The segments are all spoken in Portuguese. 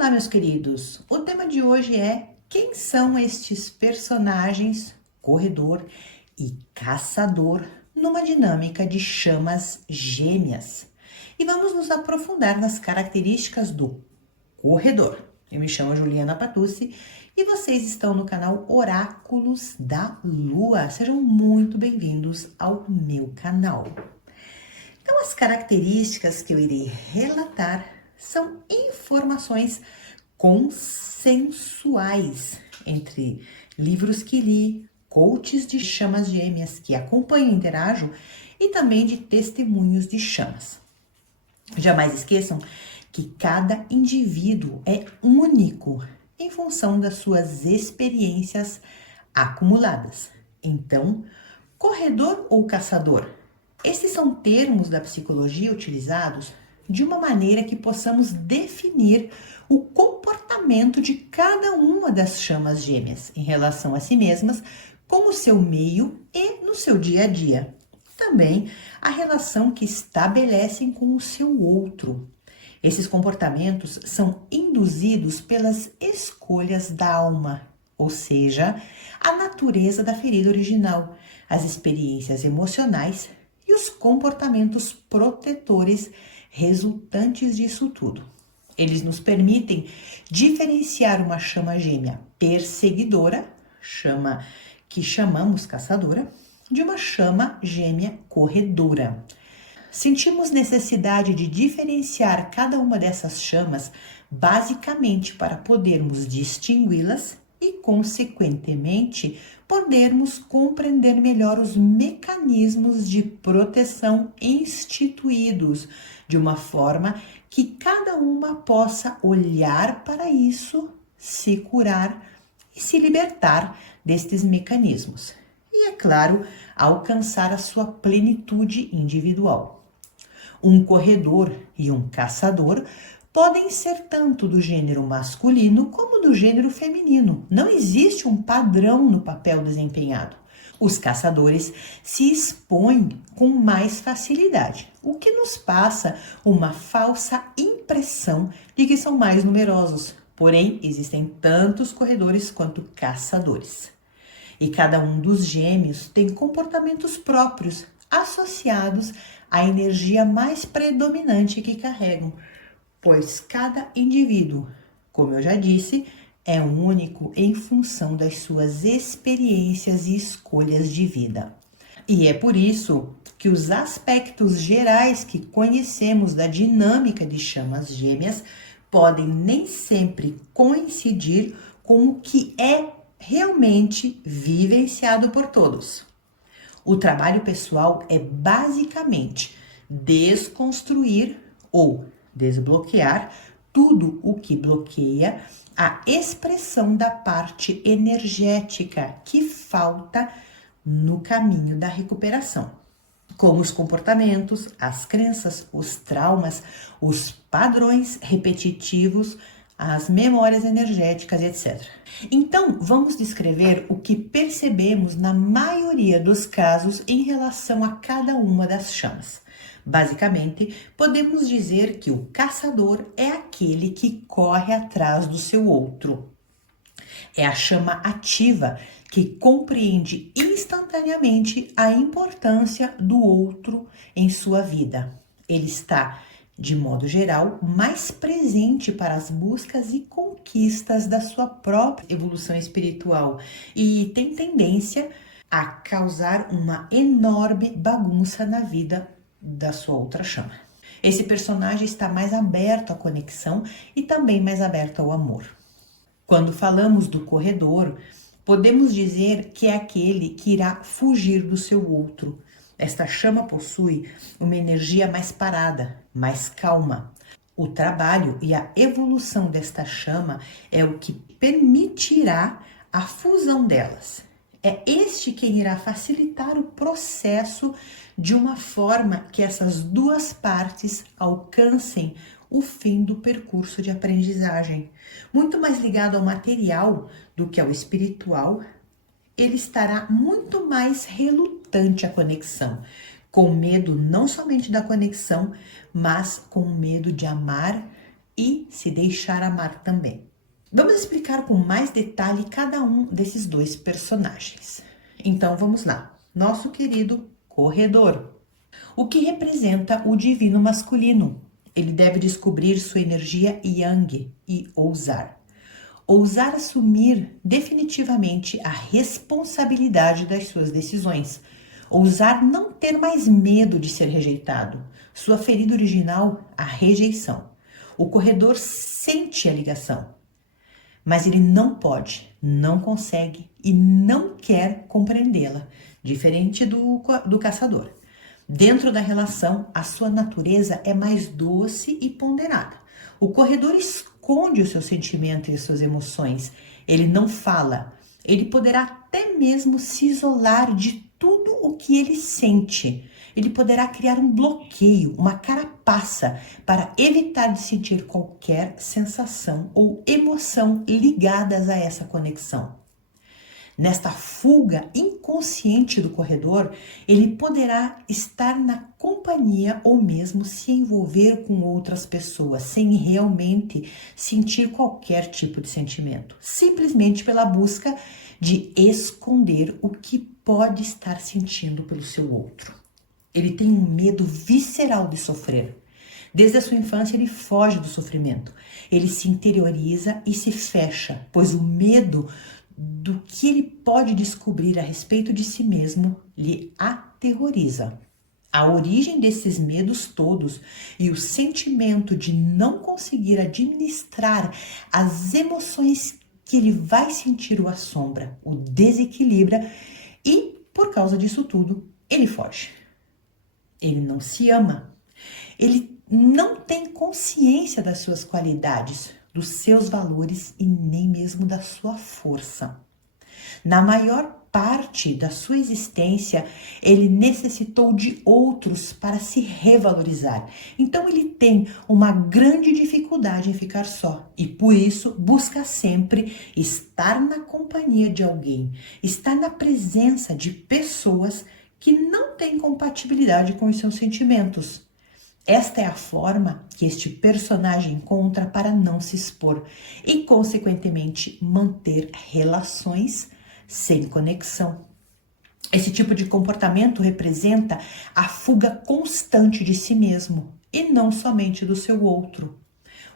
Olá, meus queridos! O tema de hoje é: quem são estes personagens, corredor e caçador, numa dinâmica de chamas gêmeas? E vamos nos aprofundar nas características do corredor. Eu me chamo Juliana Patucci e vocês estão no canal Oráculos da Lua. Sejam muito bem-vindos ao meu canal. Então, as características que eu irei relatar são informações consensuais entre livros que li, coaches de chamas gêmeas que acompanho e interajo e também de testemunhos de chamas. Jamais esqueçam que cada indivíduo é único em função das suas experiências acumuladas. Então, corredor ou caçador? Esses são termos da psicologia utilizados de uma maneira que possamos definir o comportamento de cada uma das chamas gêmeas em relação a si mesmas, com o seu meio e no seu dia a dia. Também a relação que estabelecem com o seu outro. Esses comportamentos são induzidos pelas escolhas da alma, ou seja, a natureza da ferida original, as experiências emocionais e os comportamentos protetores resultantes disso tudo. Eles nos permitem diferenciar uma chama gêmea perseguidora, chama que chamamos caçadora, de uma chama gêmea corredora. Sentimos necessidade de diferenciar cada uma dessas chamas basicamente para podermos distingui-las e, consequentemente, podermos compreender melhor os mecanismos de proteção instituídos, de uma forma que cada uma possa olhar para isso, se curar e se libertar destes mecanismos. E, é claro, alcançar a sua plenitude individual. Um corredor e um caçador podem ser tanto do gênero masculino como do gênero feminino. Não existe um padrão no papel desempenhado. Os caçadores se expõem com mais facilidade, o que nos passa uma falsa impressão de que são mais numerosos. Porém, existem tantos corredores quanto caçadores. E cada um dos gêmeos tem comportamentos próprios, associados à energia mais predominante que carregam, pois cada indivíduo, como eu já disse, é único em função das suas experiências e escolhas de vida. E é por isso que os aspectos gerais que conhecemos da dinâmica de chamas gêmeas podem nem sempre coincidir com o que é realmente vivenciado por todos. O trabalho pessoal é basicamente desconstruir ou desbloquear tudo o que bloqueia a expressão da parte energética que falta no caminho da recuperação, como os comportamentos, as crenças, os traumas, os padrões repetitivos, as memórias energéticas, etc. Então, vamos descrever o que percebemos na maioria dos casos em relação a cada uma das chamas. Basicamente, podemos dizer que o caçador é aquele que corre atrás do seu outro. É a chama ativa que compreende instantaneamente a importância do outro em sua vida. Ele está, de modo geral, mais presente para as buscas e conquistas da sua própria evolução espiritual e tem tendência a causar uma enorme bagunça na vida da sua outra chama. Esse personagem está mais aberto à conexão e também mais aberto ao amor. Quando falamos do corredor, podemos dizer que é aquele que irá fugir do seu outro. Esta chama possui uma energia mais parada, mais calma. O trabalho e a evolução desta chama é o que permitirá a fusão delas. É este quem irá facilitar o processo de uma forma que essas duas partes alcancem o fim do percurso de aprendizagem. Muito mais ligado ao material do que ao espiritual, ele estará muito mais relutante à conexão, com medo não somente da conexão, mas com medo de amar e se deixar amar também. Vamos explicar com mais detalhe cada um desses dois personagens. Então vamos lá. Nosso querido corredor. O que representa o divino masculino? Ele deve descobrir sua energia yang e ousar. Ousar assumir definitivamente a responsabilidade das suas decisões. Ousar não ter mais medo de ser rejeitado. Sua ferida original, a rejeição. O corredor sente a ligação, mas ele não pode, não consegue e não quer compreendê-la, diferente do caçador. Dentro da relação, a sua natureza é mais doce e ponderada. O corredor esconde o seu sentimento e as suas emoções. Ele não fala. Ele poderá até mesmo se isolar de tudo o que ele sente. Ele poderá criar um bloqueio, uma carapaça, para evitar de sentir qualquer sensação ou emoção ligadas a essa conexão. Nesta fuga inconsciente do corredor, ele poderá estar na companhia ou mesmo se envolver com outras pessoas, sem realmente sentir qualquer tipo de sentimento, simplesmente pela busca de esconder o que pode estar sentindo pelo seu outro. Ele tem um medo visceral de sofrer. Desde a sua infância ele foge do sofrimento. Ele se interioriza e se fecha, pois o medo do que ele pode descobrir a respeito de si mesmo lhe aterroriza. A origem desses medos todos e o sentimento de não conseguir administrar as emoções que ele vai sentir o assombra, o desequilibra e, por causa disso tudo, ele foge. Ele não se ama. Ele não tem consciência das suas qualidades, dos seus valores e nem mesmo da sua força. Na maior parte da sua existência, ele necessitou de outros para se revalorizar. Então ele tem uma grande dificuldade em ficar só e por isso busca sempre estar na companhia de alguém, estar na presença de pessoas que não têm compatibilidade com os seus sentimentos. Esta é a forma que este personagem encontra para não se expor e, consequentemente, manter relações sem conexão. Esse tipo de comportamento representa a fuga constante de si mesmo e não somente do seu outro.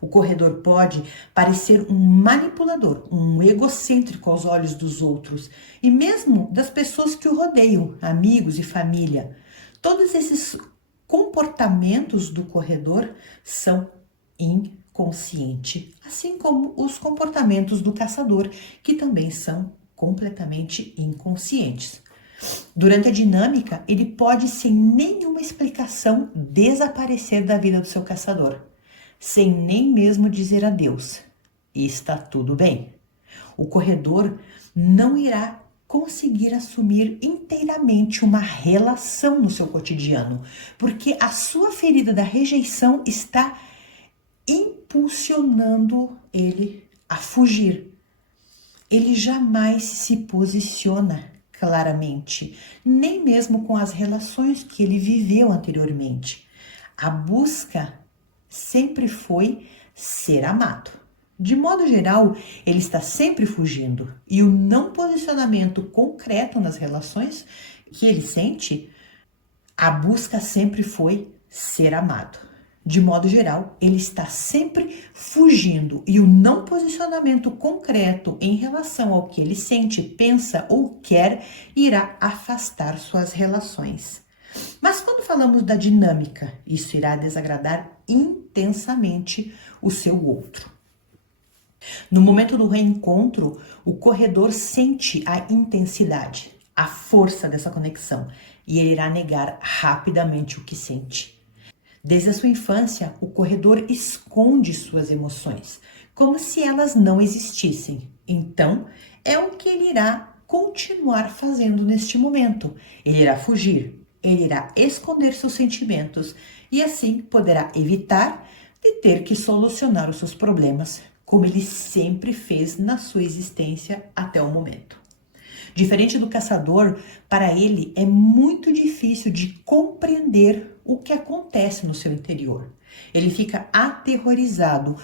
O corredor pode parecer um manipulador, um egocêntrico aos olhos dos outros e mesmo das pessoas que o rodeiam, amigos e família. Todos esses comportamentos do corredor são inconscientes, assim como os comportamentos do caçador, que também são completamente inconscientes. Durante a dinâmica, ele pode, sem nenhuma explicação, desaparecer da vida do seu caçador, sem nem mesmo dizer adeus. E está tudo bem. O corredor não irá conseguir assumir inteiramente uma relação no seu cotidiano, porque a sua ferida da rejeição está impulsionando ele a fugir. Ele jamais se posiciona claramente, nem mesmo com as relações que ele viveu anteriormente. A busca sempre foi ser amado. De modo geral, ele está sempre fugindo e o não posicionamento concreto nas relações que ele sente, a busca sempre foi ser amado. De modo geral, ele está sempre fugindo e o não posicionamento concreto em relação ao que ele sente, pensa ou quer irá afastar suas relações. Mas quando falamos da dinâmica, isso irá desagradar intensamente o seu outro. No momento do reencontro, o corredor sente a intensidade, a força dessa conexão e ele irá negar rapidamente o que sente. Desde a sua infância, o corredor esconde suas emoções, como se elas não existissem. Então, é o que ele irá continuar fazendo neste momento. Ele irá fugir, ele irá esconder seus sentimentos e assim poderá evitar de ter que solucionar os seus problemas, como ele sempre fez na sua existência até o momento. Diferente do caçador, para ele é muito difícil de compreender o que acontece no seu interior. Ele fica aterrorizado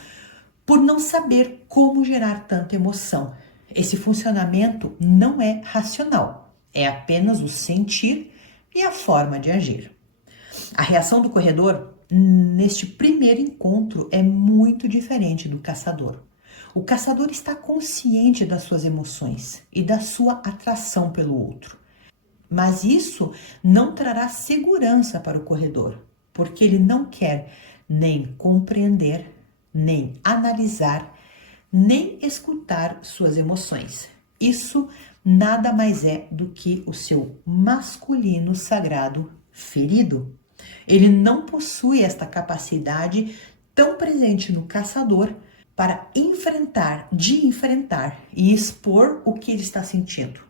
por não saber como gerar tanta emoção. Esse funcionamento não é racional, é apenas o sentir e a forma de agir. A reação do corredor neste primeiro encontro é muito diferente do caçador. O caçador está consciente das suas emoções e da sua atração pelo outro. Mas isso não trará segurança para o corredor, porque ele não quer nem compreender, nem analisar, nem escutar suas emoções. Isso nada mais é do que o seu masculino sagrado ferido. Ele não possui esta capacidade tão presente no caçador para enfrentar e expor o que ele está sentindo.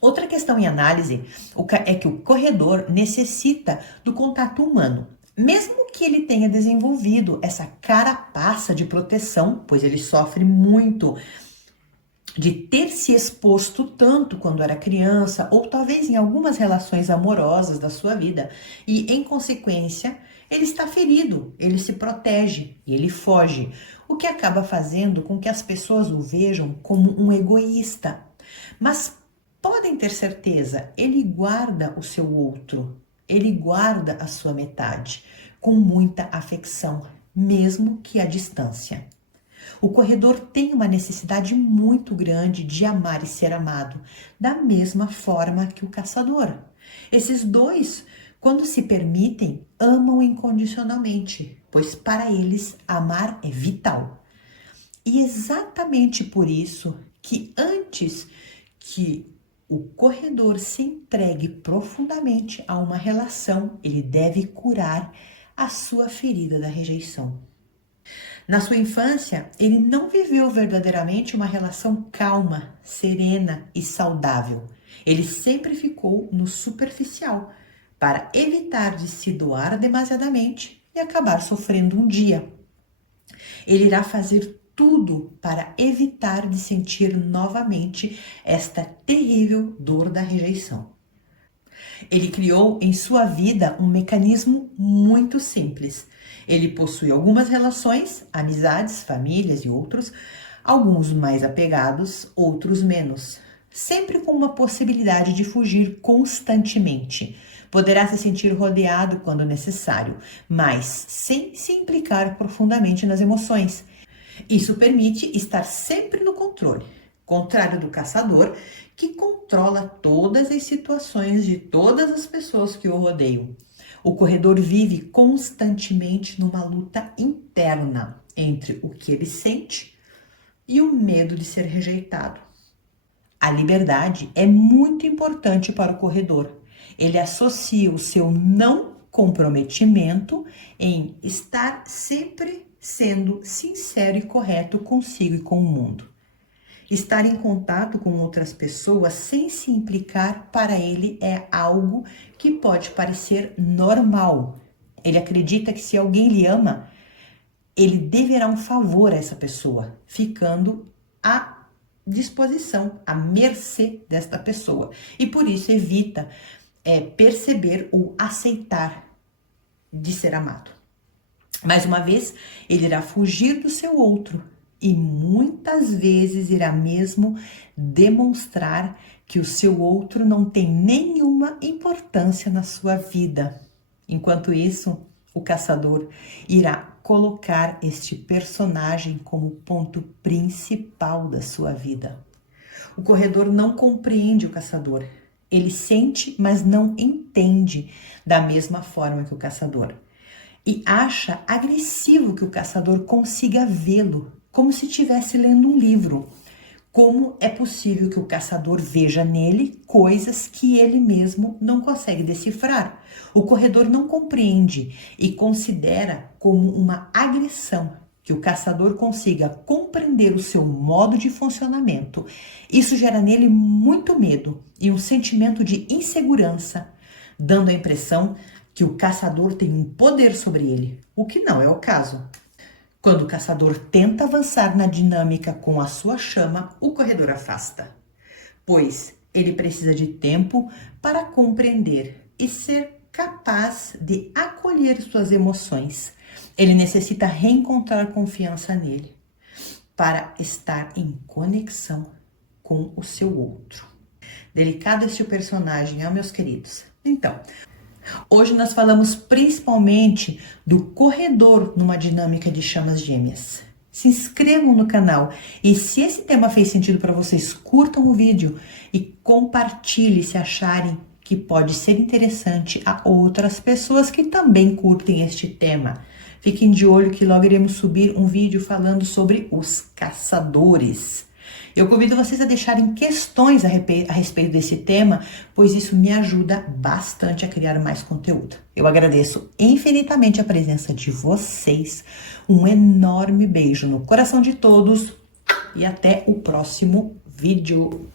Outra questão em análise é que o corredor necessita do contato humano. Mesmo que ele tenha desenvolvido essa carapaça de proteção, pois ele sofre muito de ter se exposto tanto quando era criança, ou talvez em algumas relações amorosas da sua vida, e em consequência, ele está ferido, ele se protege e ele foge, o que acaba fazendo com que as pessoas o vejam como um egoísta. Mas podem ter certeza, ele guarda o seu outro, ele guarda a sua metade, com muita afecção, mesmo que à distância. O corredor tem uma necessidade muito grande de amar e ser amado, da mesma forma que o caçador. Esses dois, quando se permitem, amam incondicionalmente, pois para eles amar é vital. E exatamente por isso que antes que o corredor se entregue profundamente a uma relação, ele deve curar a sua ferida da rejeição. Na sua infância, ele não viveu verdadeiramente uma relação calma, serena e saudável. Ele sempre ficou no superficial, para evitar de se doar demasiadamente e acabar sofrendo um dia. Ele irá fazer tudo para evitar de sentir novamente esta terrível dor da rejeição. Ele criou em sua vida um mecanismo muito simples. Ele possui algumas relações, amizades, famílias e outros, alguns mais apegados, outros menos, sempre com uma possibilidade de fugir constantemente. Poderá se sentir rodeado quando necessário, mas sem se implicar profundamente nas emoções. Isso permite estar sempre no controle, contrário do caçador, que controla todas as situações de todas as pessoas que o rodeiam. O corredor vive constantemente numa luta interna entre o que ele sente e o medo de ser rejeitado. A liberdade é muito importante para o corredor. Ele associa o seu não comprometimento em estar sempre sendo sincero e correto consigo e com o mundo. Estar em contato com outras pessoas sem se implicar para ele é algo que pode parecer normal. Ele acredita que se alguém lhe ama, ele deverá um favor a essa pessoa, ficando à disposição, à mercê desta pessoa. E por isso evita perceber ou aceitar de ser amado. Mais uma vez, ele irá fugir do seu outro e muitas vezes irá mesmo demonstrar que o seu outro não tem nenhuma importância na sua vida. Enquanto isso, o caçador irá colocar este personagem como ponto principal da sua vida. O corredor não compreende o caçador. Ele sente, mas não entende da mesma forma que o caçador. E acha agressivo que o caçador consiga vê-lo, como se estivesse lendo um livro. Como é possível que o caçador veja nele coisas que ele mesmo não consegue decifrar? O corredor não compreende e considera como uma agressão que o caçador consiga compreender o seu modo de funcionamento. Isso gera nele muito medo e um sentimento de insegurança, dando a impressão que o caçador tem um poder sobre ele, o que não é o caso. Quando o caçador tenta avançar na dinâmica com a sua chama, o corredor afasta, pois ele precisa de tempo para compreender e ser capaz de acolher suas emoções. Ele necessita reencontrar confiança nele para estar em conexão com o seu outro. Delicado este personagem, meus queridos? Então, hoje nós falamos principalmente do corredor numa dinâmica de chamas gêmeas. Se inscrevam no canal e se esse tema fez sentido para vocês, curtam o vídeo e compartilhem se acharem que pode ser interessante a outras pessoas que também curtem este tema. Fiquem de olho que logo iremos subir um vídeo falando sobre os caçadores. Eu convido vocês a deixarem questões a respeito desse tema, pois isso me ajuda bastante a criar mais conteúdo. Eu agradeço infinitamente a presença de vocês. Um enorme beijo no coração de todos e até o próximo vídeo.